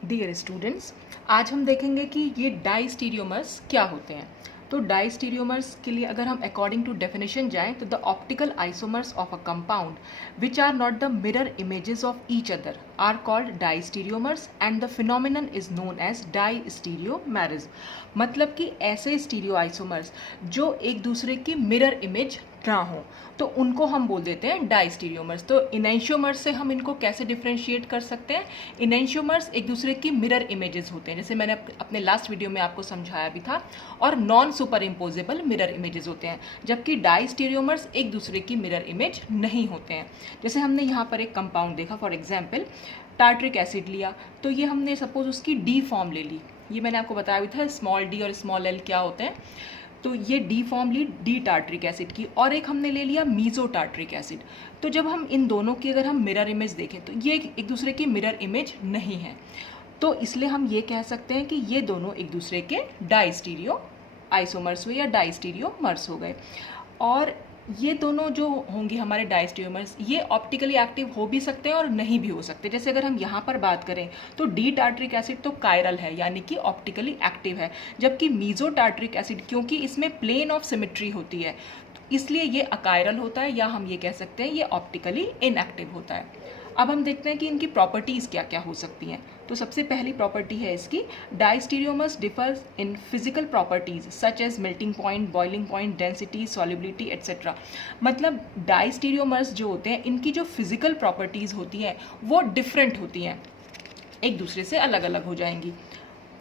Dear students, आज हम देखेंगे कि ये डाइस्टीरियोमर्स क्या होते हैं। तो डाइस्टीरियोमर्स के लिए अगर हम अकॉर्डिंग टू डेफिनेशन जाएं तो the optical isomers of a compound which are not the mirror images of each other are called diastereomers and the phenomenon is known as diastereomerism. मतलब कि ऐसे स्टीरियो आइसोमर्स जो एक दूसरे की मिरर इमेज ना हो तो उनको हम बोल देते हैं डाइस्टीरियोमर्स। तो इनेंशियोमर्स से हम इनको कैसे डिफ्रेंशिएट कर सकते हैं? इनेंशियोमर्स एक दूसरे की मिरर इमेजेस होते हैं, जैसे मैंने अपने लास्ट वीडियो में आपको समझाया भी था, और non superimposable mirror images होते हैं, जबकि डाइस्टीरियोमर्स एक दूसरे की मिरर इमेज नहीं होते हैं। जैसे हमने यहाँ पर एक कंपाउंड देखा, फॉर एग्जाम्पल टार्ट्रिक एसिड लिया, तो ये हमने सपोज उसकी डी फॉर्म ले ली। ये मैंने आपको बताया भी था स्मॉल डी और स्मॉल एल क्या होते हैं। तो ये डी फॉर्म ली डी टार्ट्रिक एसिड की, और एक हमने ले लिया मीजो टार्ट्रिक एसिड। तो जब हम इन दोनों की अगर हम मिरर इमेज देखें तो ये एक दूसरे की मिरर इमेज नहीं है, तो इसलिए हम ये कह सकते हैं कि ये दोनों एक दूसरे के डाइस्टीरियो आइसोमर्स हुए या डाइस्टीरियोमर्स हो गए। और ये दोनों जो होंगे हमारे डाइस्टीरियोमर्स, ये ऑप्टिकली एक्टिव हो भी सकते हैं और नहीं भी हो सकते। जैसे अगर हम यहाँ पर बात करें तो डी टार्ट्रिक एसिड तो कायरल है, यानी कि ऑप्टिकली एक्टिव है, जबकि मीजो टार्ट्रिक एसिड क्योंकि इसमें प्लेन ऑफ सिमेट्री होती है इसलिए ये अकायरल होता है, या हम ये कह सकते हैं ये ऑप्टिकली इनएक्टिव होता है। अब हम देखते हैं कि इनकी प्रॉपर्टीज़ क्या क्या हो सकती हैं। तो सबसे पहली प्रॉपर्टी है इसकी, diastereomers differs in physical properties such as melting point, boiling point, density, solubility etcetera. मतलब डाइस्टीरियोमर्स जो होते हैं इनकी जो फिजिकल प्रॉपर्टीज़ होती हैं वो डिफरेंट होती हैं, एक दूसरे से अलग अलग हो जाएंगी।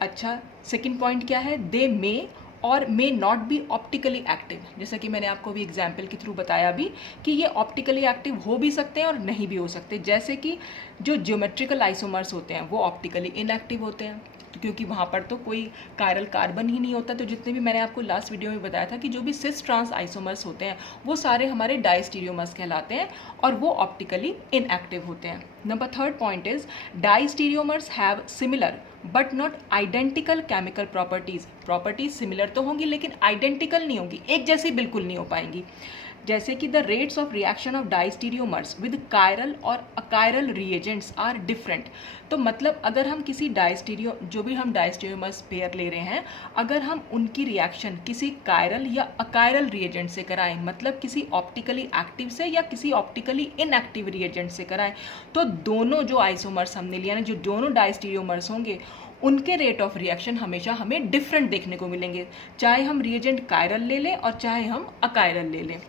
अच्छा, सेकेंड पॉइंट क्या है, दे मे और may not be optically active. जैसा कि मैंने आपको भी एग्जाम्पल के थ्रू बताया भी कि ये ऑप्टिकली एक्टिव हो भी सकते हैं और नहीं भी हो सकते। जैसे कि जो ज्योमेट्रिकल आइसोमर्स होते हैं वो ऑप्टिकली इनएक्टिव होते हैं, क्योंकि वहाँ पर तो कोई कायरल कार्बन ही नहीं होता। तो जितने भी मैंने आपको लास्ट वीडियो में बताया था कि जो भी सिस ट्रांस आइसोमर्स होते हैं वो सारे हमारे डाइस्टीरियोमर्स कहलाते हैं और वो ऑप्टिकली इनएक्टिव होते हैं। Number third point is diastereomers have similar but not identical chemical properties similar तो होंगी लेकिन आइडेंटिकल नहीं होंगी, एक जैसी बिल्कुल नहीं हो पाएंगी। जैसे कि the rates of reaction of diastereomers with chiral और अकायरल रिएजेंट्स आर डिफरेंट। तो मतलब अगर हम किसी जो भी हम डाइस्टीरियोमर्स पेयर ले रहे हैं, अगर हम उनकी रिएक्शन किसी कायरल या अकायरल रिएजेंट से कराएं, मतलब किसी ऑप्टिकली एक्टिव से या किसी ऑप्टिकली इनएक्टिव रिएजेंट से कराएं, तो दोनों जो आइसोमर्स हमने लिया ना, जो दोनों डाइस्टीरियोमर्स होंगे उनके रेट ऑफ रिएक्शन हमेशा हमें डिफरेंट देखने को मिलेंगे, चाहे हम रिएजेंट कायरल ले लें और चाहे हम अकायरल ले लें।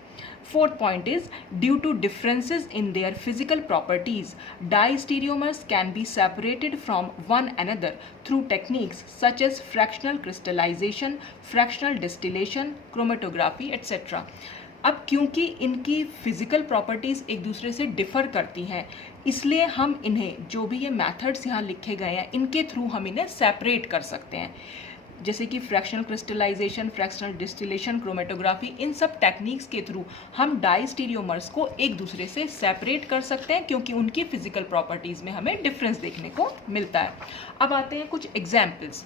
Fourth point is, due to differences in their physical properties, diastereomers can be separated from one another through techniques such as fractional crystallization, fractional distillation, chromatography, etc. अब क्योंकि इनकी फिजिकल प्रॉपर्टीज़ एक दूसरे से डिफ़र करती हैं, इसलिए हम इन्हें जो भी ये मेथड्स यहाँ लिखे गए हैं इनके थ्रू हम इन्हें सेपरेट कर सकते हैं। जैसे कि fractional crystallisation, fractional distillation, chromatography, इन सब टेक्निक्स के थ्रू हम डाइस्टीरियोमर्स को एक दूसरे से सेपरेट कर सकते हैं क्योंकि उनकी फिजिकल प्रॉपर्टीज़ में हमें डिफरेंस देखने को मिलता है। अब आते हैं कुछ एग्जाम्पल्स।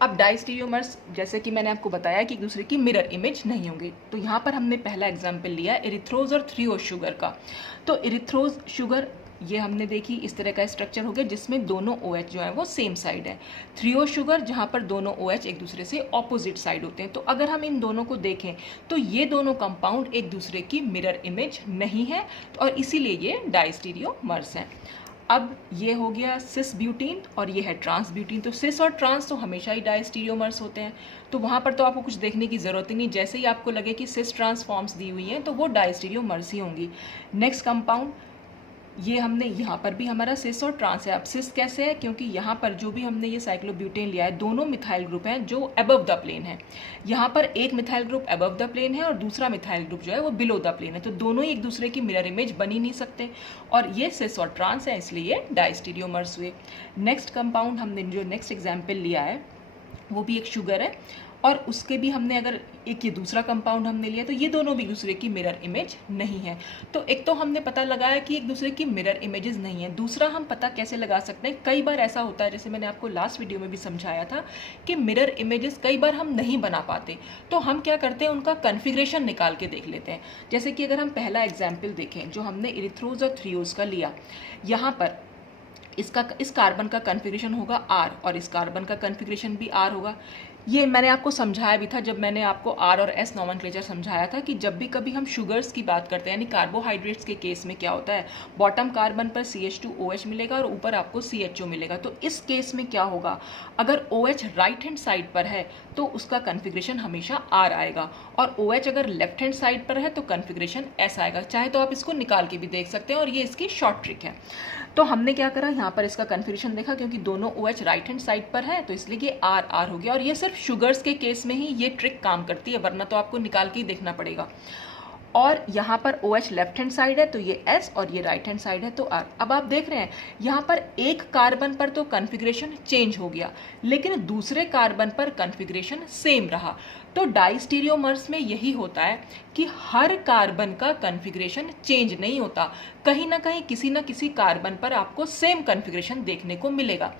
अब डाइस्टीरियोमर्स जैसे कि मैंने आपको बताया कि एक दूसरे की मिरर इमेज नहीं होंगी, तो यहाँ पर हमने पहला एग्जाम्पल लिया इरिथ्रोज और थ्रियोज शुगर का। तो इरिथ्रोज शुगर ये हमने देखी, इस तरह का स्ट्रक्चर हो गया जिसमें दोनों OH जो है वो सेम साइड है। थ्रियोज शुगर जहाँ पर दोनों OH एक दूसरे से ऑपोजिट साइड होते हैं। तो अगर हम इन दोनों को देखें तो ये दोनों कंपाउंड एक दूसरे की मिरर इमेज नहीं है और इसीलिए ये डाइस्टीरियोमर्स हैं। अब ये हो गया सिस ब्यूटीन और ये है ट्रांस ब्यूटीन। तो सिस और ट्रांस तो हमेशा ही डाइस्टीरियोमर्स होते हैं, तो वहाँ पर तो आपको कुछ देखने की ज़रूरत ही नहीं, जैसे ही आपको लगे कि सिस ट्रांस फॉर्म्स दी हुई हैं तो वो डाइस्टीरियोमर्स ही होंगी। नेक्स्ट कंपाउंड ये हमने यहाँ पर भी हमारा सिस और ट्रांस है। अब सिस कैसे है, क्योंकि यहाँ पर जो भी हमने ये साइक्लोब्यूटेन लिया है दोनों मिथाइल ग्रुप हैं जो अबव द प्लेन है। यहाँ पर एक methyl group above the plane है और दूसरा मिथाइल ग्रुप जो है वो बिलो द प्लेन है, तो दोनों ही एक दूसरे की मिरर इमेज बन ही नहीं सकते और ये सिस और ट्रांस है, इसलिए ये डाइस्टीरियोमर्स हुए। नेक्स्ट कंपाउंड हमने जो नेक्स्ट एग्जाम्पल लिया है वो भी एक शुगर है और उसके भी हमने अगर एक ये दूसरा कंपाउंड हमने लिया तो ये दोनों भी एक दूसरे की मिरर इमेज नहीं है। तो एक तो हमने पता लगाया कि एक दूसरे की मिरर इमेजेस नहीं है, दूसरा हम पता कैसे लगा सकते हैं, कई बार ऐसा होता है जैसे मैंने आपको लास्ट वीडियो में भी समझाया था कि मिरर इमेजेस कई बार हम नहीं बना पाते, तो हम क्या करते हैं उनका कन्फिग्रेशन निकाल के देख लेते हैं। जैसे कि अगर हम पहला एग्जाम्पल देखें जो हमने इरिथ्रोज और थ्रियोज का लिया, यहाँ पर इस कार्बन का कॉन्फ़िगरेशन होगा R और इस कार्बन का कॉन्फ़िगरेशन भी R होगा। ये मैंने आपको समझाया भी था जब मैंने आपको R और S नॉमेनक्लेचर समझाया था कि जब भी कभी हम शुगर्स की बात करते हैं यानी कार्बोहाइड्रेट्स के केस में क्या होता है, बॉटम कार्बन पर CH2OH मिलेगा और ऊपर आपको CHO मिलेगा। तो इस केस में क्या होगा, अगर OH राइट हैंड साइड पर है तो उसका कॉन्फ़िगरेशन हमेशा R आएगा और OH अगर लेफ्ट हैंड साइड पर है तो कॉन्फ़िगरेशन S आएगा। चाहे तो आप इसको निकाल के भी देख सकते हैं और ये इसकी शॉर्ट ट्रिक है। तो हमने क्या करा, यहाँ पर इसका कॉन्फ़िगरेशन देखा, क्योंकि दोनों OH राइट हैंड साइड पर है तो इसलिए ये R हो गया। और ये सिर्फ शुगर्स के केस में ही ये ट्रिक काम करती है, वरना तो आपको निकाल के ही देखना पड़ेगा। और यहाँ पर OH लेफ्ट हैंड साइड है तो ये S और ये राइट हैंड साइड है तो R। अब आप देख रहे हैं यहाँ पर एक कार्बन पर तो कॉन्फ़िगरेशन चेंज हो गया, लेकिन दूसरे कार्बन पर कॉन्फ़िगरेशन सेम रहा। तो डाइस्टीरियोमर्स में यही होता है कि हर कार्बन का कॉन्फ़िगरेशन चेंज नहीं होता, कहीं ना कहीं किसी न किसी कार्बन पर आपको सेम कॉन्फ़िगरेशन देखने को मिलेगा।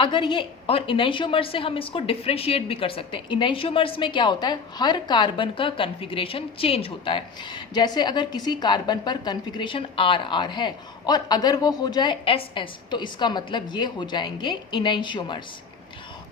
अगर ये, और इनैंशियोमर्स से हम इसको डिफ्रेंशिएट भी कर सकते हैं। इनैंशियोमर्स में क्या होता है, हर कार्बन का कॉन्फ़िगरेशन चेंज होता है। जैसे अगर किसी कार्बन पर कॉन्फ़िगरेशन R है और अगर वो हो जाए SS तो इसका मतलब ये हो जाएंगे इनैंशियोमर्स।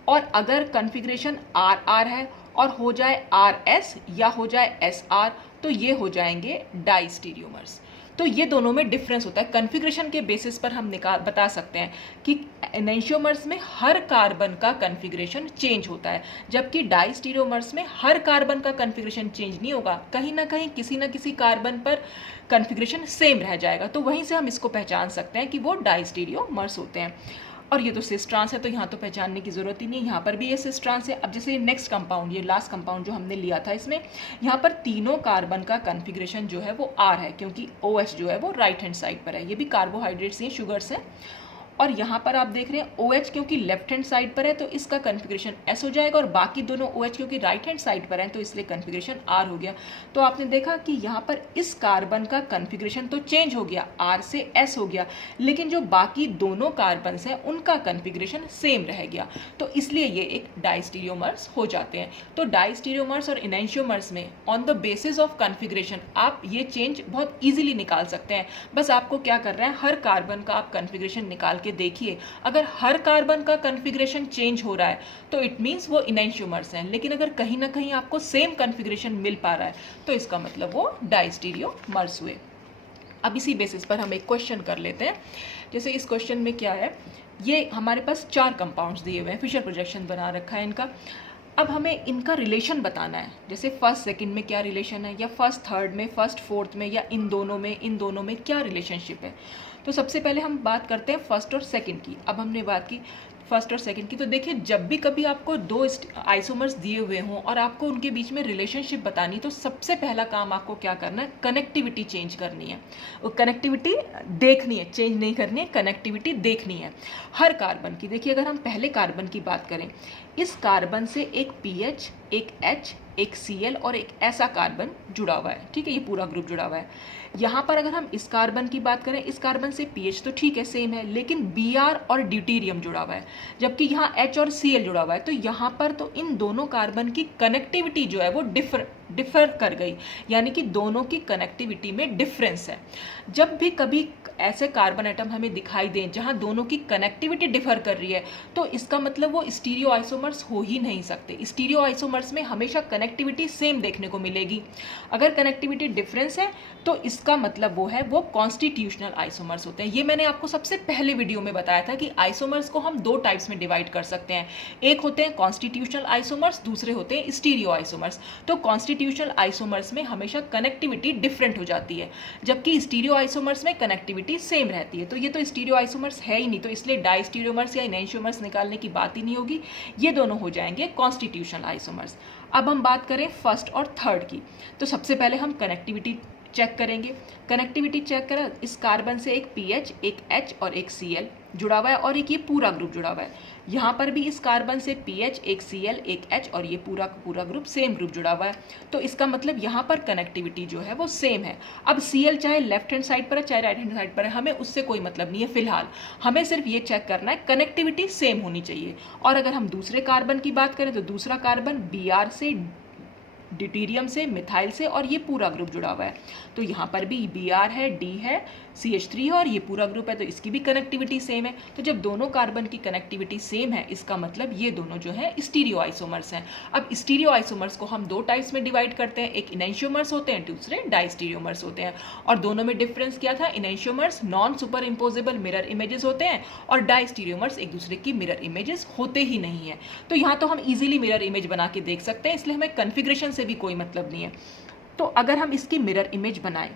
और अगर कॉन्फ़िगरेशन RR है और हो जाए RS या हो जाए SR तो ये हो जाएंगे डाइस्टीरियोमर्स। तो ये दोनों में डिफरेंस होता है। कॉन्फ़िगरेशन के बेसिस पर हम बता सकते हैं कि एनेंशियोमर्स में हर कार्बन का कॉन्फ़िगरेशन चेंज होता है, जबकि डाइस्टीरियोमर्स में हर कार्बन का कॉन्फ़िगरेशन चेंज नहीं होगा, कहीं ना कहीं किसी न किसी कार्बन पर कॉन्फ़िगरेशन सेम रह जाएगा। तो वहीं से हम इसको पहचान सकते हैं कि वो डाइस्टीरियोमर्स होते हैं। और ये तो सिस ट्रांस है तो यहाँ तो पहचानने की ज़रूरत ही नहीं, यहाँ पर भी ये सिस ट्रांस है। अब जैसे नेक्स्ट कंपाउंड, ये लास्ट कंपाउंड जो हमने लिया था, इसमें यहाँ पर तीनों कार्बन का कॉन्फ़िगरेशन जो है वो R है, क्योंकि OH जो है वो राइट हैंड साइड पर है। ये भी कार्बोहाइड्रेट्स हैं, शुगर्स हैं। और यहाँ पर आप देख रहे हैं OH क्योंकि लेफ्ट हैंड साइड पर है तो इसका कॉन्फ़िगरेशन S हो जाएगा, और बाकी दोनों OH क्योंकि राइट हैंड साइड पर है तो इसलिए कॉन्फ़िगरेशन R हो गया। तो आपने देखा कि यहाँ पर इस कार्बन का कॉन्फ़िगरेशन तो चेंज हो गया, R से S हो गया, लेकिन जो बाकी दोनों कार्बन्स हैं उनका कॉन्फ़िगरेशन सेम रह गया। तो इसलिए ये एक डाइस्टीरियोमर्स हो जाते हैं। तो डाइस्टीरियोमर्स और इनैंशियोमर्स में on the basis of configuration आप ये चेंज बहुत ईजिली निकाल सकते हैं। बस आपको क्या कर रहे हैं, हर कार्बन का आप कॉन्फ़िगरेशन निकाल देखिए, अगर हर कार्बन का कॉन्फ़िगरेशन चेंज हो रहा है तो इट मींस वो इनैंशियोमर्स हैं, लेकिन अगर कहीं ना कहीं आपको सेम कॉन्फ़िगरेशन मिल पा रहा है तो इसका मतलब वो डाइस्टीरियोमर्स हुए। अब इसी बेसिस पर हम एक क्वेश्चन कर लेते हैं। जैसे इस क्वेश्चन में क्या है, ये हमारे पास 4 कंपाउंड्स दिए हुए हैं, फिशर प्रोजेक्शन बना रखा है इनका। अब हमें इनका रिलेशन बताना है, जैसे फर्स्ट सेकंड में क्या रिलेशन है, या फर्स्ट थर्ड में, फर्स्ट फोर्थ में, या इन दोनों में क्या रिलेशनशिप है। तो सबसे पहले हम बात करते हैं फर्स्ट और सेकंड की। अब हमने बात की फर्स्ट और सेकंड की, तो देखिए जब भी कभी आपको 2 आइसोमर्स दिए हुए हों और आपको उनके बीच में रिलेशनशिप बतानी, तो सबसे पहला काम आपको क्या करना है, कनेक्टिविटी चेंज करनी है। वो कनेक्टिविटी देखनी है, चेंज नहीं करनी है, कनेक्टिविटी देखनी है हर कार्बन की। देखिए अगर हम पहले कार्बन की बात करें, इस कार्बन से एक PH, एक H, एक Cl और एक ऐसा कार्बन जुड़ा हुआ है, ठीक है, ये पूरा ग्रुप जुड़ा हुआ है। यहाँ पर अगर हम इस कार्बन की बात करें, इस कार्बन से PH तो ठीक है सेम है, लेकिन Br और ड्यूटीरियम जुड़ा हुआ है, जबकि यहाँ H और Cl जुड़ा हुआ है। तो यहाँ पर तो इन दोनों कार्बन की कनेक्टिविटी जो है वो डिफर कर गई, यानी कि दोनों की कनेक्टिविटी में डिफरेंस है। जब भी कभी ऐसे कार्बन एटम हमें दिखाई दें जहां दोनों की कनेक्टिविटी डिफर कर रही है, तो इसका मतलब वो स्टीरियो आइसोमर्स हो ही नहीं सकते। स्टीरियो आइसोमर्स में हमेशा कनेक्टिविटी सेम देखने को मिलेगी। अगर कनेक्टिविटी डिफरेंस है तो इसका मतलब वो है वो कॉन्स्टिट्यूशनल आइसोमर्स होते हैं। ये मैंने आपको सबसे पहले वीडियो में बताया था कि आइसोमर्स को हम 2 टाइप्स में डिवाइड कर सकते हैं, एक होते हैं कॉन्स्टिट्यूशनल आइसोमर्स, दूसरे होते हैं स्टीरियो आइसोमर्स। तो कॉन्स्टिट्यूशनल आइसोमर्स में हमेशा कनेक्टिविटी डिफरेंट हो जाती है, जबकि स्टीरियो आइसोमर्स में कनेक्टिविटी सेम रहती है। तो ये तो स्टीरियो आइसोमर्स है ही नहीं, तो इसलिए डाइस्टीरियोमर्स या इनैंशियोमर्स निकालने की बात ही नहीं होगी, ये दोनों हो जाएंगे कॉन्स्टिट्यूशनल आइसोमर्स। अब हम बात करें फर्स्ट और थर्ड की, तो सबसे पहले हम कनेक्टिविटी चेक करेंगे। कनेक्टिविटी चेक करें, इस कार्बन से एक PH, एक H और एक Cl जुड़ा हुआ है और एक ये पूरा ग्रुप जुड़ा हुआ है। यहाँ पर भी इस कार्बन से PH, एक Cl, एक H और ये पूरा का पूरा ग्रुप सेम ग्रुप जुड़ा हुआ है। तो इसका मतलब यहाँ पर कनेक्टिविटी जो है वो सेम है। अब Cl चाहे लेफ्ट हैंड साइड पर है चाहे राइट हैंड साइड पर है, हमें उससे कोई मतलब नहीं है फिलहाल, हमें सिर्फ ये चेक करना है कनेक्टिविटी सेम होनी चाहिए। और अगर हम दूसरे कार्बन की बात करें तो दूसरा कार्बन Br से ड्यूटेरियम से, मिथाइल से, और ये पूरा ग्रुप जुड़ा हुआ है। तो यहाँ पर भी Br है, D है, CH3 है और ये पूरा ग्रुप है, तो इसकी भी कनेक्टिविटी सेम है। तो जब दोनों कार्बन की कनेक्टिविटी सेम है, इसका मतलब ये दोनों जो है स्टीरियो आइसोमर्स हैं। अब स्टीरियो आइसोमर्स को हम दो टाइप्स में डिवाइड करते हैं, एक इनैंशियोमर्स होते हैं, दूसरे डाइस्टीरियोमर्स होते हैं। और दोनों में डिफरेंस क्या था? Enantiomers non superimposable mirror images होते हैं और डाइस्टीरियोमर्स एक दूसरे की मिरर इमेजेस होते ही नहीं है। तो यहाँ तो हम इजीली मिरर इमेज बना के देख सकते हैं, इसलिए हमें कॉन्फ़िगरेशन से भी कोई मतलब नहीं है। तो अगर हम इसकी मिरर इमेज बनाएं,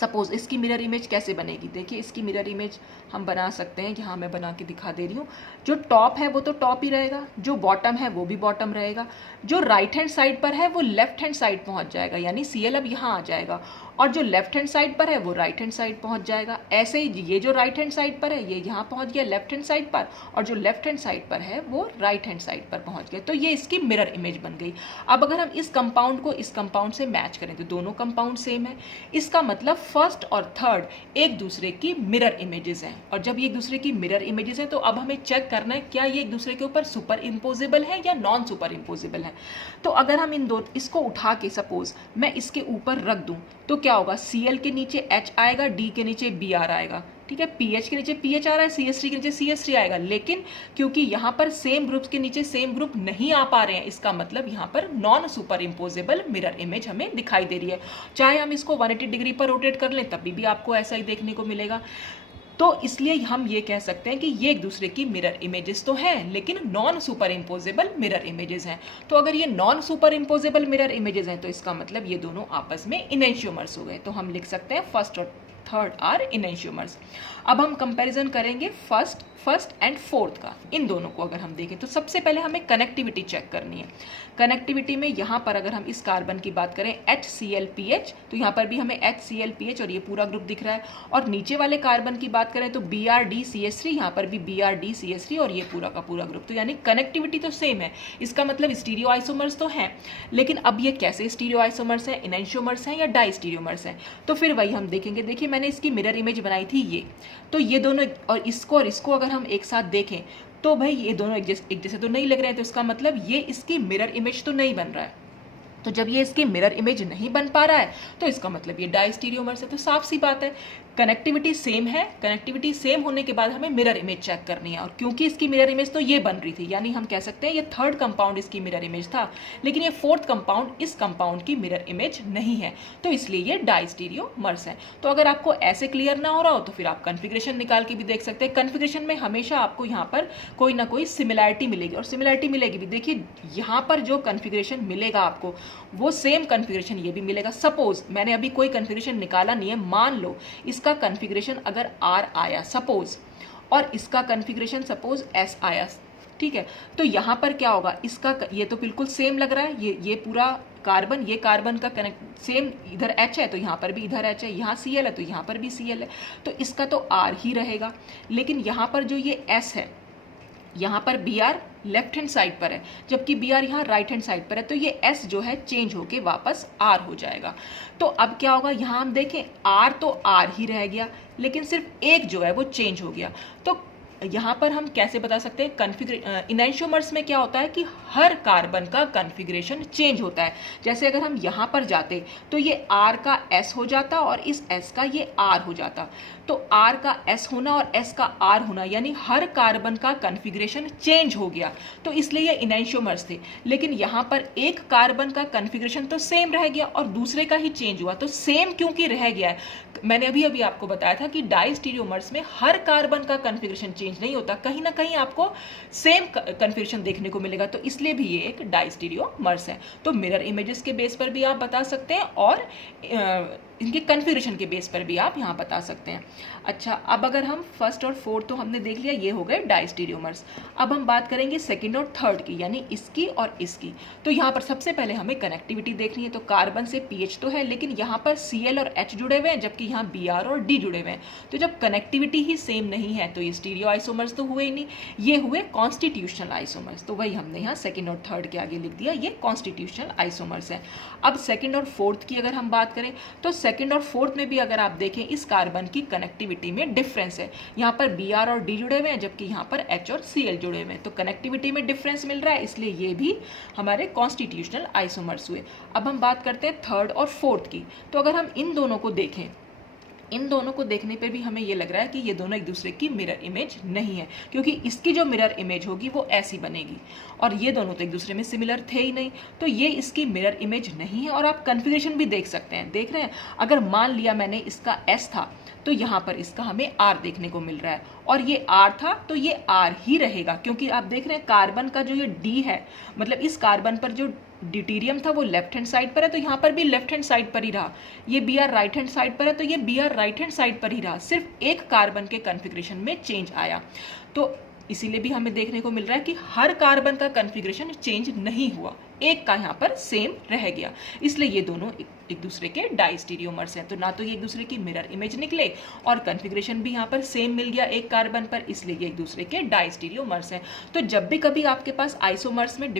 सपोज इसकी मिरर इमेज कैसे बनेगी? देखिए इसकी मिरर इमेज हम बना सकते हैं, यहाँ मैं बना के दिखा दे रही हूँ। जो टॉप है वो तो टॉप ही रहेगा, जो बॉटम है वो भी बॉटम रहेगा, जो राइट हैंड साइड पर है वो लेफ्ट हैंड साइड पहुँच जाएगा, यानी Cl अब यहाँ आ जाएगा, और जो लेफ्ट हैंड साइड पर है वो राइट हैंड साइड पहुँच जाएगा। ऐसे ही ये जो राइट हैंड साइड पर है ये यहाँ पहुँच गया लेफ्ट हैंड साइड पर, और जो लेफ्ट हैंड साइड पर है वो राइट हैंड साइड पर पहुँच गया। तो ये इसकी मिरर इमेज बन गई। अब अगर हम इस कंपाउंड को इस कंपाउंड से मैच करें तो दोनों कंपाउंड सेम है, इसका मतलब फर्स्ट और थर्ड एक दूसरे की मिरर इमेजेस हैं। और जब ये एक दूसरे की मिरर इमेजेस हैं तो अब हमें चेक करना है क्या ये एक दूसरे के ऊपर सुपर इम्पोजेबल है या नॉन सुपर इम्पोजेबल है। तो अगर हम इसको उठा के सपोज मैं इसके ऊपर रख दूं तो क्या होगा? Cl के नीचे H आएगा, D के नीचे Br आएगा, ठीक है, PH के नीचे PH आ रहा है, CH3 के नीचे CH3 आएगा। लेकिन क्योंकि यहाँ पर सेम ग्रुप्स के नीचे सेम ग्रुप नहीं आ पा रहे हैं, इसका मतलब यहाँ पर non superimposable mirror image हमें दिखाई दे रही है। चाहे हम इसको 180 डिग्री पर रोटेट कर लें तभी भी आपको ऐसा ही देखने को मिलेगा। तो इसलिए हम ये कह सकते हैं कि ये एक दूसरे की मिरर इमेजेस तो हैं, लेकिन non superimposable mirror images हैं। तो अगर ये non superimposable mirror images हैं तो इसका मतलब ये दोनों आपस में इनैंशियोमर्स हो गए। तो हम लिख सकते हैं फर्स्ट और थर्ड आर इनैंशियोमर्स। अब हम कंपैरिजन करेंगे फर्स्ट एंड फोर्थ का। इन दोनों को अगर हम देखें तो सबसे पहले हमें कनेक्टिविटी चेक करनी है। कनेक्टिविटी में यहाँ पर अगर हम इस कार्बन की बात करें HClPH, तो यहाँ पर भी हमें HClPH और ये पूरा ग्रुप दिख रहा है। और नीचे वाले कार्बन की बात करें तो BrDCH3, यहाँ पर भी BrDCH3 और ये पूरा का पूरा ग्रुप। तो यानी कनेक्टिविटी तो सेम है, इसका मतलब स्टीरियो आइसोमर्स तो हैं। लेकिन अब ये कैसे स्टीरियो आइसोमर्स हैं, इनैंशियोमर्स हैं या डाइस्टीरियोमर्स हैं? तो फिर वही हम देखेंगे। देखिए मैंने इसकी मिरर इमेज बनाई थी ये, तो ये दोनों और इसको अगर हम एक साथ देखें तो भाई ये दोनों एक जैसे तो नहीं लग रहे हैं, तो इसका मतलब ये इसकी मिरर इमेज तो नहीं बन रहा है। तो जब ये इसकी मिरर इमेज नहीं बन पा रहा है तो इसका मतलब ये डाइस्टीरियोमर्स है। तो साफ सी बात है, कनेक्टिविटी सेम है, कनेक्टिविटी सेम होने के बाद हमें मिरर इमेज चेक करनी है। और क्योंकि इसकी मिरर इमेज तो ये बन रही थी, यानी हम कह सकते हैं ये थर्ड कंपाउंड इसकी मिरर इमेज था, लेकिन ये फोर्थ कंपाउंड इस कंपाउंड की मिरर इमेज नहीं है, तो इसलिए ये डाइस्टीरियोमर्स है। तो अगर आपको ऐसे क्लियर ना हो रहा हो तो फिर आप कन्फिग्रेशन निकाल के भी देख सकते हैं। कन्फिग्रेशन में हमेशा आपको यहाँ पर कोई ना कोई सिमिलैरिटी मिलेगी, और सिमिलैरिटी मिलेगी भी। देखिए यहाँ पर जो कन्फिग्रेशन मिलेगा आपको वो सेम कन्फिग्रेशन ये भी मिलेगा। सपोज मैंने अभी कोई कन्फिग्रेशन निकाला नहीं है, मान लो इसका कन्फिग्रेशन अगर R आया सपोज, और इसका कन्फिग्रेशन सपोज S आया, ठीक है, तो यहाँ पर क्या होगा? इसका ये तो बिल्कुल सेम लग रहा है, ये पूरा कार्बन, ये कार्बन का कनेक्ट सेम, इधर H है तो यहाँ पर भी इधर H है, यहाँ Cl है तो यहाँ पर भी Cl है, तो इसका तो R ही रहेगा। लेकिन यहाँ पर जो ये S है, यहाँ पर Br लेफ्ट हैंड साइड पर है जबकि Br यहाँ राइट हैंड साइड पर है, तो ये S जो है चेंज होके वापस R हो जाएगा। तो अब क्या होगा? यहाँ हम देखें R तो R ही रह गया, लेकिन सिर्फ एक जो है वो चेंज हो गया। तो यहाँ पर हम कैसे बता सकते हैं? इनैंशियोमर्स में क्या होता है कि हर कार्बन का कन्फिग्रेशन चेंज होता है। जैसे अगर हम यहाँ पर जाते तो ये R का S हो जाता और इस S का ये R हो जाता, तो R का S होना और S का R होना यानी हर कार्बन का कन्फिग्रेशन चेंज हो गया, तो इसलिए ये इनैंशियोमर्स थे। लेकिन यहाँ पर एक कार्बन का कन्फिग्रेशन तो सेम रह गया और दूसरे का ही चेंज हुआ। तो सेम क्योंकि रह गया है, मैंने अभी आपको बताया था कि डाइस्टीरियोमर्स में हर कार्बन का कन्फिग्रेशन चेंज नहीं होता, कहीं ना कहीं आपको सेम कन्फिग्रेशन देखने को मिलेगा, तो इसलिए भी ये एक डाइस्टीरियोमर्स है। तो मिरर इमेजेस के बेस पर भी आप बता सकते हैं और इनके कन्फिग्रेशन के बेस पर भी आप यहाँ बता सकते हैं। अच्छा, अब अगर हम फर्स्ट और फोर्थ तो हमने देख लिया, ये हो गए डाइस्टीरियोमर्स। अब हम बात करेंगे सेकंड और थर्ड की, यानी इसकी और इसकी। तो यहाँ पर सबसे पहले हमें कनेक्टिविटी देखनी है। तो कार्बन से पीएच तो है, लेकिन यहाँ पर Cl और H जुड़े हुए हैं, जबकि यहाँ Br और D जुड़े हुए हैं। तो जब कनेक्टिविटी ही सेम नहीं है तो ये स्टीरियो आइसोमर्स तो हुए ही नहीं, ये हुए कॉन्स्टिट्यूशनल आइसोमर्स। तो वही हमने यहाँ सेकेंड और थर्ड के आगे लिख दिया, ये कॉन्स्टिट्यूशनल आइसोमर्स है। अब सेकेंड और फोर्थ की अगर हम बात करें तो सेकंड और फोर्थ में भी अगर आप देखें इस कार्बन की कनेक्टिविटी में डिफरेंस है। यहाँ पर Br और D जुड़े हुए हैं, जबकि यहाँ पर H और Cl जुड़े हुए हैं, तो कनेक्टिविटी में डिफरेंस मिल रहा है, इसलिए ये भी हमारे कॉन्स्टिट्यूशनल आइसोमर्स हुए। अब हम बात करते हैं थर्ड और फोर्थ की। तो अगर हम इन दोनों को देखें, इन दोनों को देखने पे भी हमें ये लग रहा है कि ये दोनों एक दूसरे की मिरर इमेज नहीं है, क्योंकि इसकी जो मिरर इमेज होगी वो ऐसी बनेगी और ये दोनों तो एक दूसरे में सिमिलर थे ही नहीं, तो ये इसकी मिरर इमेज नहीं है। और आप कन्फिगरेशन भी देख सकते हैं, देख रहे हैं, अगर मान लिया मैंने इसका S था तो यहाँ पर इसका हमें R देखने को मिल रहा है, और ये R था तो ये R ही रहेगा, क्योंकि आप देख रहे हैं कार्बन का जो ये D है, मतलब इस कार्बन पर जो ड्यूटेरियम था वो लेफ्ट हैंड साइड पर है, तो यहाँ पर भी लेफ्ट हैंड साइड पर ही रहा। ये Br राइट हैंड साइड पर है, तो ये Br राइट हैंड साइड पर ही रहा, सिर्फ एक कार्बन के कन्फिग्रेशन में चेंज आया। तो इसीलिए भी हमें देखने को मिल रहा है कि हर कार्बन का कन्फिग्रेशन चेंज नहीं हुआ, एक का यहाँ पर सेम रह गया, इसलिए ये दोनों एक दूसरे के डाइस्टीरियोमर्स हैं। तो ना तो ये एक दूसरे की मिरर इमेज निकले और कन्फिग्रेशन भी यहाँ पर सेम मिल गया एक कार्बन पर, इसलिए ये एक दूसरे के डाइस्टीरियोमर्स हैं। तो जब भी कभी आपके पास आइसोमर्स में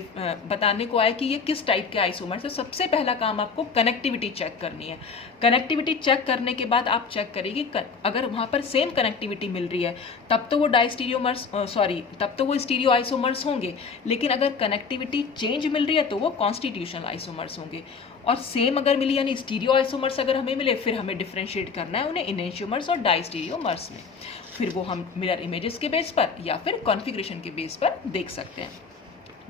बताने को आए कि ये किस टाइप के आइसोमर्स है, सबसे पहला काम आपको कनेक्टिविटी चेक करनी है। कनेक्टिविटी चेक करने के बाद आप चेक करेंगे अगर वहाँ पर सेम कनेक्टिविटी मिल रही है तब तो वो तब तो वो स्टीरियो आइसोमर्स होंगे, लेकिन अगर कनेक्टिविटी चेंज मिल रही है तो वो कॉन्स्टिट्यूशनल आइसोमर्स होंगे। और सेम अगर मिली यानी स्टीरियो आइसोमर्स अगर हमें मिले, फिर हमें डिफरेंशिएट करना है उन्हें इनेंशियोमर्स और डाइस्टीरियोमर्स में, फिर वो हम मिरर इमेजेस के बेस पर या फिर कॉन्फ़िगरेशन के बेस पर देख सकते हैं।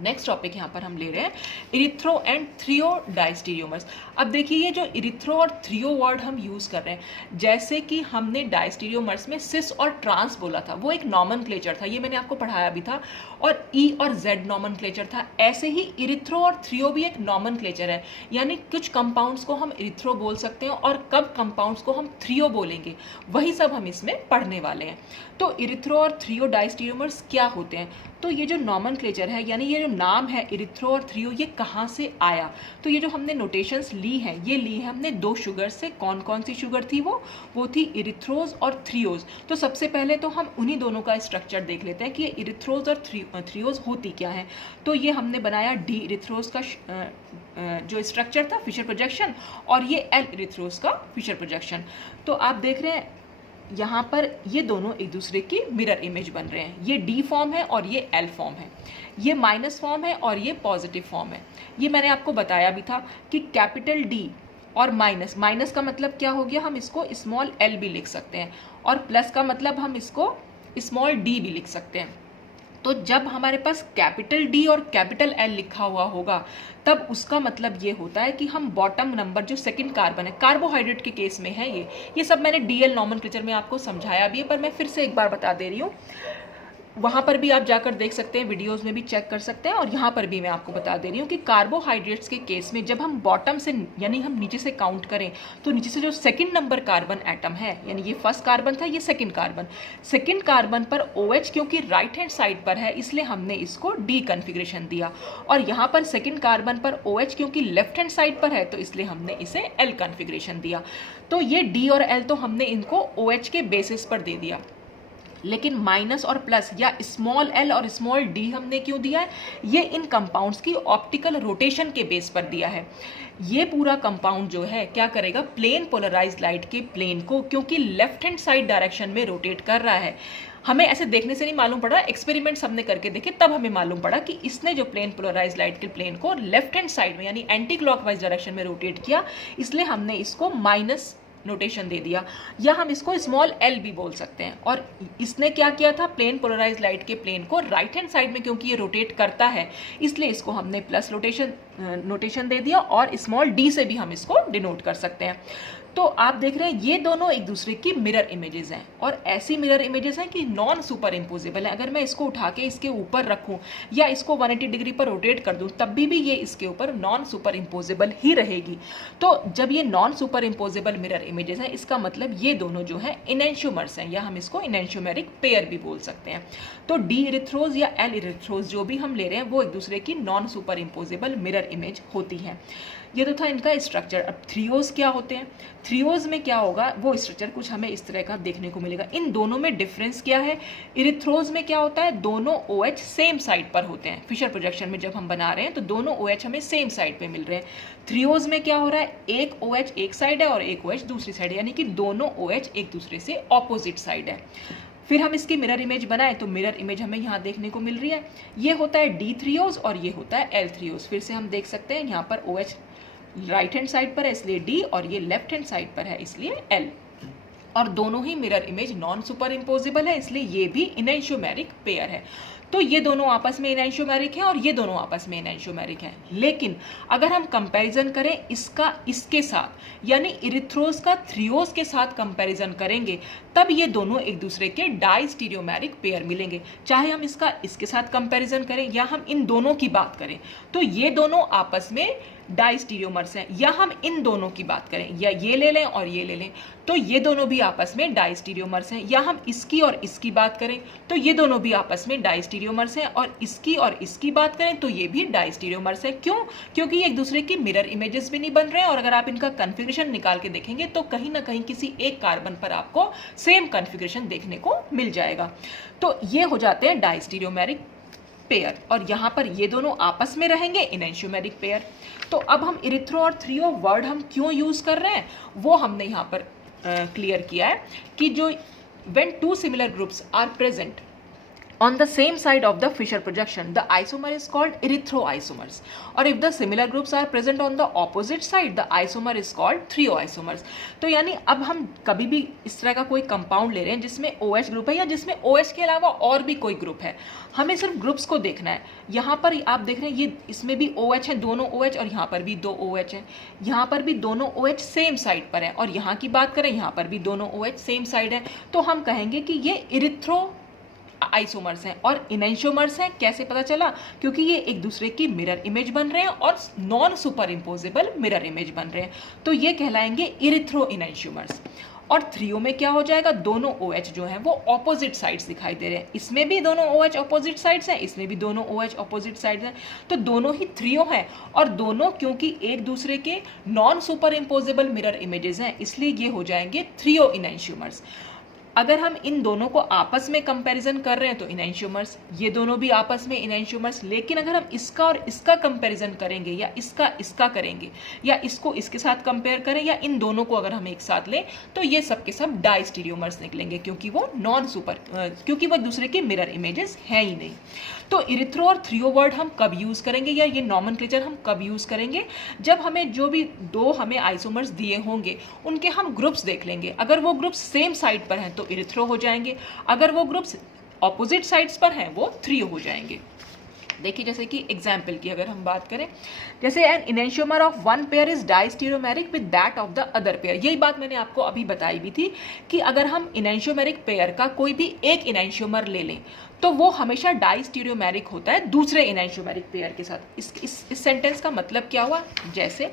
नेक्स्ट टॉपिक यहाँ पर हम ले रहे हैं इरिथ्रो एंड थ्रियो डाइस्टीरियोमर्स। अब देखिए ये जो इरिथ्रो और थ्रियो वर्ड हम यूज़ कर रहे हैं, जैसे कि हमने डाइस्टीरियोमर्स में सिस और ट्रांस बोला था, वो एक नॉमेनक्लेचर था, ये मैंने आपको पढ़ाया भी था, और ई और जेड नॉमेनक्लेचर था। ऐसे ही इरिथ्रो और थ्रियो भी एक नॉमेनक्लेचर है, यानी कुछ कंपाउंड्स को हम इरिथ्रो बोल सकते हैं और कब कंपाउंड्स को हम थ्रियो बोलेंगे, वही सब हम इसमें पढ़ने वाले हैं। तो इरिथ्रो और थ्रियो डाइस्टीरियोमर्स क्या होते हैं? तो ये जो नॉमेनक्लेचर है, यानी ये जो नाम है इरिथ्रो और थ्रियो, ये कहाँ से आया? तो ये जो हमने नोटेशंस ली हैं, ये ली है हमने दो शुगर से। कौन कौन सी शुगर थी वो थी इरिथ्रोज और थ्रियोज। तो सबसे पहले तो हम उन्हीं दोनों का स्ट्रक्चर देख लेते हैं कि ये इरिथ्रोज और थ्रियोज होती क्या है। तो ये हमने बनाया डी इरिथ्रोज का जो स्ट्रक्चर था फिशर प्रोजेक्शन, और ये एल इरिथ्रोज का फिशर प्रोजेक्शन। तो आप देख रहे हैं यहाँ पर ये दोनों एक दूसरे की मिरर इमेज बन रहे हैं। ये डी फॉर्म है और ये एल फॉर्म है, ये माइनस फॉर्म है और ये पॉजिटिव फॉर्म है। ये मैंने आपको बताया भी था कि कैपिटल डी और माइनस का मतलब क्या हो गया, हम इसको स्मॉल एल भी लिख सकते हैं, और प्लस का मतलब हम इसको स्मॉल डी भी लिख सकते हैं। तो जब हमारे पास कैपिटल डी और कैपिटल एल लिखा हुआ होगा, तब उसका मतलब ये होता है कि हम बॉटम नंबर जो सेकंड कार्बन है, कार्बोहाइड्रेट के केस में है ये सब मैंने डीएल नॉमेनक्लेचर में आपको समझाया भी है, पर मैं फिर से एक बार बता दे रही हूँ। वहाँ पर भी आप जाकर देख सकते हैं, वीडियोस में भी चेक कर सकते हैं, और यहाँ पर भी मैं आपको बता दे रही हूँ कि कार्बोहाइड्रेट्स के केस में जब हम बॉटम से यानी हम नीचे से काउंट करें, तो नीचे से जो सेकंड नंबर कार्बन एटम है, यानी ये फर्स्ट कार्बन था, ये सेकंड कार्बन पर OH क्योंकि राइट हैंड साइड पर है, इसलिए हमने इसको डी कन्फिग्रेशन दिया, और यहाँ पर सेकंड कार्बन पर OH क्योंकि लेफ्ट हैंड साइड पर है, तो इसलिए हमने इसे एल कन्फिग्रेशन दिया। तो ये डी और एल तो हमने इनको OH के बेसिस पर दे दिया, लेकिन माइनस और प्लस या स्मॉल एल और स्मॉल डी हमने क्यों दिया है? ये इन कंपाउंड्स की ऑप्टिकल रोटेशन के बेस पर दिया है। ये पूरा कंपाउंड जो है क्या करेगा, प्लेन पोलराइज्ड लाइट के प्लेन को क्योंकि लेफ्ट हैंड साइड डायरेक्शन में रोटेट कर रहा है। हमें ऐसे देखने से नहीं मालूम पड़ा, एक्सपेरिमेंट्स हमने करके देखे तब हमें मालूम पड़ा कि इसने जो प्लेन पोलराइज्ड लाइट के प्लेन को लेफ्ट हैंड साइड में यानी एंटी क्लॉकवाइज डायरेक्शन में रोटेट किया, इसलिए हमने इसको माइनस नोटेशन दे दिया, या हम इसको स्मॉल एल भी बोल सकते हैं। और इसने क्या किया था, प्लेन पोलराइज्ड लाइट के प्लेन को राइट हैंड साइड में क्योंकि ये रोटेट करता है, इसलिए इसको हमने प्लस नोटेशन दे दिया, और स्मॉल डी से भी हम इसको डिनोट कर सकते हैं। तो आप देख रहे हैं ये दोनों एक दूसरे की मिरर इमेजेस हैं, और ऐसी मिरर इमेजेस हैं कि नॉन सुपर इम्पोजेबल है। अगर मैं इसको उठा के इसके ऊपर रखूं या इसको 180 डिग्री पर रोटेट कर दूं, तब भी ये इसके ऊपर नॉन सुपर इम्पोजेबल ही रहेगी। तो जब ये non superimposable mirror images हैं, इसका मतलब ये दोनों जो है इनेंशियोमर्स हैं, या हम इसको इनेंशियोमेरिक पेयर भी बोल सकते हैं। तो डी इरिथ्रोज या एल इरिथ्रोज जो भी हम ले रहे हैं, वो एक दूसरे की non superimposable mirror image होती है। ये तो था इनका स्ट्रक्चर। अब थ्रियोज क्या होते हैं, थ्रियोज में क्या होगा, वो स्ट्रक्चर कुछ हमें इस तरह का देखने को मिलेगा। इन दोनों में डिफरेंस क्या है, इरिथ्रोज में क्या होता है, दोनों OH सेम साइड पर होते हैं। फिशर प्रोजेक्शन में जब हम बना रहे हैं तो दोनों OH हमें सेम साइड पे मिल रहे हैं। थ्रियोज में क्या हो रहा है, एक OH एक साइड है और एक OH दूसरी साइड है, यानी कि दोनों OH एक दूसरे से ऑपोजिट साइड है। फिर हम इसकी मिरर इमेज बनाएं तो मिरर इमेज हमें यहाँ देखने को मिल रही है। ये होता है D थ्रियोज और ये होता है L थ्रियोज। फिर से हम देख सकते हैं यहाँ पर OH राइट हैंड साइड पर है इसलिए D और ये लेफ्ट हैंड साइड पर है इसलिए L। और दोनों ही mirror image non superimposable है इसलिए ये भी इनैंशियोमेरिक पेयर है। तो ये दोनों आपस में इनैंशियोमेरिक है और ये दोनों आपस में इनैंशियोमेरिक है। लेकिन अगर हम कंपैरिजन करें इसका इसके साथ, यानी इरिथ्रोज का थ्रियोज के साथ कंपैरिजन करेंगे, तब ये दोनों एक दूसरे के डाइस्टीरियोमेरिक पेयर मिलेंगे। चाहे हम इसका इसके साथ कंपैरिजन करें या हम इन दोनों की बात करें, तो ये दोनों आपस में डाइस्टीरियोमर्स हैं। या हम इन दोनों की बात करें, या ये ले लें और ये ले लें, तो ये दोनों भी आपस में डाइस्टीरियोमर्स हैं। या हम इसकी और इसकी बात करें तो ये दोनों भी आपस में डाइस्टीरियोमर्स हैं, और इसकी और इसकी बात करें तो ये भी डाइस्टीरियोमर्स हैं। क्यों? क्योंकि ये एक दूसरे की मिरर इमेजेस भी नहीं बन रहे हैं, और अगर आप इनका कन्फिगरेशन निकाल के देखेंगे तो कहीं ना कहीं किसी एक कार्बन पर आपको सेम कन्फिगरेशन देखने को मिल जाएगा। तो ये हो जाते हैं डाइस्टीरियोमेरिक पेयर, और यहां पर ये दोनों आपस में रहेंगे इनैंशियोमेरिक पेयर। तो अब हम इरिथ्रो और थ्रियो वर्ड हम क्यों यूज कर रहे हैं वो हमने यहां पर क्लियर किया है कि जो when two similar groups are present on the same side of the Fisher projection, the isomer is called erythroisomers, or if the similar groups are present on the opposite side, the isomer is called threoisomers। तो यानी अब हम कभी भी इस तरह का कोई कंपाउंड ले रहे हैं जिसमें OH ग्रुप है या जिसमें OH के अलावा और भी कोई ग्रुप है, हमें सिर्फ ग्रुप्स को देखना है। यहाँ पर आप देख रहे हैं ये इसमें भी OH है, दोनों OH, और यहाँ पर भी दो OH है। यहाँ पर भी दोनों OH सेम साइड पर है, और यहाँ की बात करें यहाँ पर भी दोनों OH सेम साइड है, तो हम कहेंगे कि ये इरिथ्रो आइसोमर्स हैं और इनैंशियोमर्स हैं। कैसे पता चला? क्योंकि ये एक दूसरे की मिरर इमेज बन रहे हैं और non superimposable mirror image बन रहे हैं, तो ये कहलाएंगे इरिथ्रो इनैंशियोमर्स। और थ्रियो में क्या हो जाएगा, दोनों OH जो हैं वो ऑपोजिट साइड्स दिखाई दे रहे हैं। इसमें भी दोनों OH ऑपोजिट साइड्स हैं, इसमें भी दोनों OH ऑपोजिट साइड्स हैं, तो दोनों ही थ्रियो हैं। और दोनों क्योंकि एक दूसरे के non superimposable mirror images हैं, इसलिए ये हो जाएंगे थ्रियो इनैंशियोमर्स। अगर हम इन दोनों को आपस में कंपैरिजन कर रहे हैं तो इनैंशियोमर्स, ये दोनों भी आपस में इनैंशियोमर्स। लेकिन अगर हम इसका और इसका कंपैरिजन करेंगे, या इसका इसका करेंगे, या इसको इसके साथ कंपेयर करें, या इन दोनों को अगर हम एक साथ लें, तो ये सब के सब डाइस्टीरियोमर्स निकलेंगे, क्योंकि वो क्योंकि वो दूसरे के मिरर इमेजेस हैं ही नहीं। तो इरिथ्रो और थ्रियो वर्ड हम कब यूज करेंगे, या ये नॉमेनक्लेचर हम कब यूज करेंगे? जब हमें जो भी दो हमें आइसोमर्स दिए होंगे उनके हम ग्रुप्स देख लेंगे। अगर वो ग्रुप्स सेम साइड पर हैं तो इरिथ्रो हो जाएंगे, अगर वो ग्रुप्स ऑपोजिट साइड्स पर हैं वो थ्रियो हो जाएंगे। देखिए जैसे कि एग्जाम्पल की अगर हम बात करें, जैसे an enantiomer of one pair is diastereomeric with that of the other pair. यही बात मैंने आपको अभी बताई भी थी कि अगर हम इनैंशियोमेरिक पेयर का कोई भी एक इनैंशियोमर ले लें तो वो हमेशा डाइस्टीरियोमेरिक होता है दूसरे इनैंशियोमेरिक पेयर के साथ। इस सेंटेंस का मतलब क्या हुआ, जैसे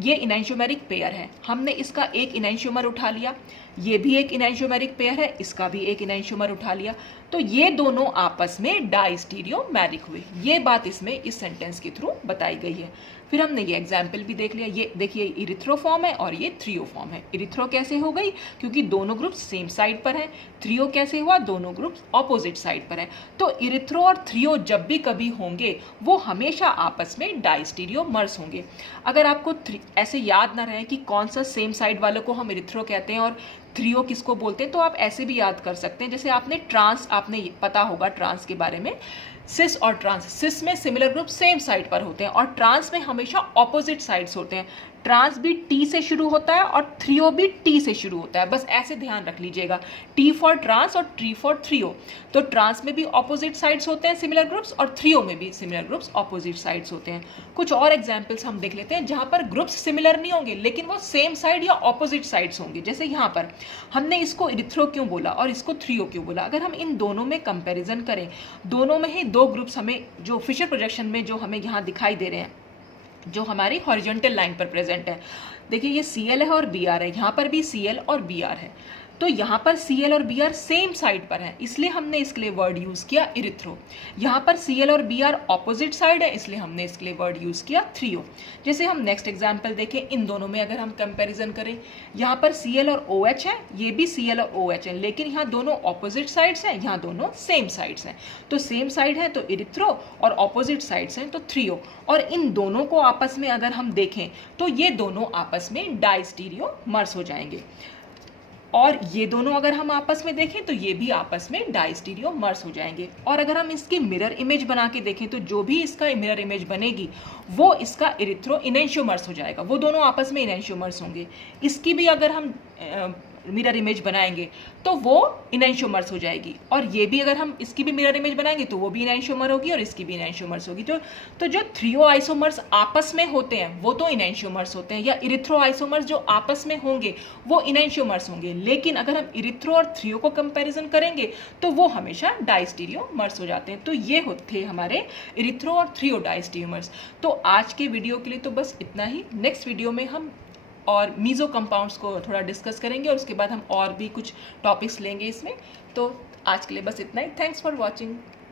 ये इनैंशियोमेरिक पेयर है, हमने इसका एक इनैंशियोमर उठा लिया, ये भी एक इनैंशियोमेरिक पेयर है, इसका भी एक इनैंशियोमर उठा लिया, तो ये दोनों आपस में डाइस्टीरियोमेरिक हुए। ये बात इसमें इस सेंटेंस के थ्रू बताई गई है। फिर हमने ये एग्जाम्पल भी देख लिया। ये देखिए इरिथ्रो फॉर्म है और ये थ्रियो फॉर्म है। इरिथ्रो कैसे हो गई, क्योंकि दोनों ग्रुप सेम साइड पर हैं। थ्रियो कैसे हुआ, दोनों ग्रुप ऑपोजिट साइड पर हैं। तो इरिथ्रो और थ्रियो जब भी कभी होंगे वो हमेशा आपस में डाइस्टीरियोमर्स होंगे। अगर आपको ऐसे याद ना रहे कि कौन सा सेम साइड वालों को हम इरिथ्रो कहते हैं और थ्रियो किसको बोलते हैं, तो आप ऐसे भी याद कर सकते हैं। जैसे आपने पता होगा ट्रांस के बारे में, सिस और ट्रांस। सिस में सिमिलर ग्रुप सेम साइड पर होते हैं और ट्रांस में हमेशा ऑपोजिट साइड्स होते हैं। ट्रांस भी टी से शुरू होता है और थ्रियो भी टी से शुरू होता है, बस ऐसे ध्यान रख लीजिएगा, टी फॉर ट्रांस और ट्री फॉर थ्रियो। तो ट्रांस में भी ऑपोजिट साइड्स होते हैं सिमिलर ग्रुप्स, और थ्रियो में भी सिमिलर ग्रुप्स ऑपोजिट साइड्स होते हैं। कुछ और एग्जाम्पल्स हम देख लेते हैं जहां पर ग्रुप्स सिमिलर नहीं होंगे लेकिन वो सेम साइड या ऑपोजिट साइड्स होंगे। जैसे यहाँ पर हमने इसको इरिथ्रो क्यों बोला और इसको थ्रियो क्यों बोला। अगर हम इन दोनों में कंपेरिजन करें, दोनों में ही दो ग्रुप्स हमें जो फिशर प्रोजेक्शन में जो हमें यहाँ दिखाई दे रहे हैं, जो हमारी हॉरिजॉन्टल लाइन पर प्रेजेंट है, देखिए ये Cl है और Br है, यहाँ पर भी Cl और Br है। तो यहाँ पर Cl और Br सेम साइड पर हैं, इसलिए हमने इसके लिए वर्ड यूज़ किया इरिथ्रो। यहाँ पर Cl और Br ऑपोजिट साइड है, इसलिए हमने इसके लिए वर्ड यूज़ किया थ्रियो। जैसे हम नेक्स्ट एग्जाम्पल देखें, इन दोनों में अगर हम कंपेरिजन करें, यहाँ पर Cl और OH है, ये भी Cl और OH है, लेकिन यहाँ दोनों ऑपोजिट साइड्स हैं, यहाँ दोनों सेम साइड्स हैं। तो सेम साइड है तो इरिथ्रो और ऑपोजिट साइड्स हैं तो थ्रियो। और इन दोनों को आपस में अगर हम देखें तो ये दोनों आपस में डाइस्टीरियोमर्स हो जाएंगे। और ये दोनों अगर हम आपस में देखें तो ये भी आपस में डाइस्टीरियोमर्स हो जाएंगे। और अगर हम इसकी मिरर इमेज बना के देखें तो जो भी इसका मिरर इमेज बनेगी वो इसका इरिथ्रो इनेंशियोमर्स हो जाएगा, वो दोनों आपस में इनेंशियोमर्स होंगे। इसकी भी अगर हम मिरर इमेज बनाएंगे तो वो इनेंशियोमर्स हो जाएगी। और ये भी अगर हम इसकी भी मिरर इमेज बनाएंगे तो वो भी इनेंशियोमर होगी और इसकी भी इनेंशियोमर्स होगी। तो जो थ्रियो आइसोमर्स आपस में होते हैं वो तो इनेंशियोमर्स होते हैं, या इरिथ्रो आइसोमर्स जो आपस में होंगे वो इनेंशियोमर्स होंगे। लेकिन अगर हम इरिथ्रो और थ्रियो को कंपैरिजन करेंगे तो वो हमेशा डाइस्टीरियोमर्स हो जाते हैं। तो ये होते हमारे इरिथ्रो और थ्रियो डाइस्टीरियोमर्स। तो आज के वीडियो के लिए तो बस इतना ही। नेक्स्ट वीडियो में हम और मीज़ो कंपाउंड्स को थोड़ा डिस्कस करेंगे और उसके बाद हम और भी कुछ टॉपिक्स लेंगे इसमें। तो आज के लिए बस इतना ही। Thanks for watching.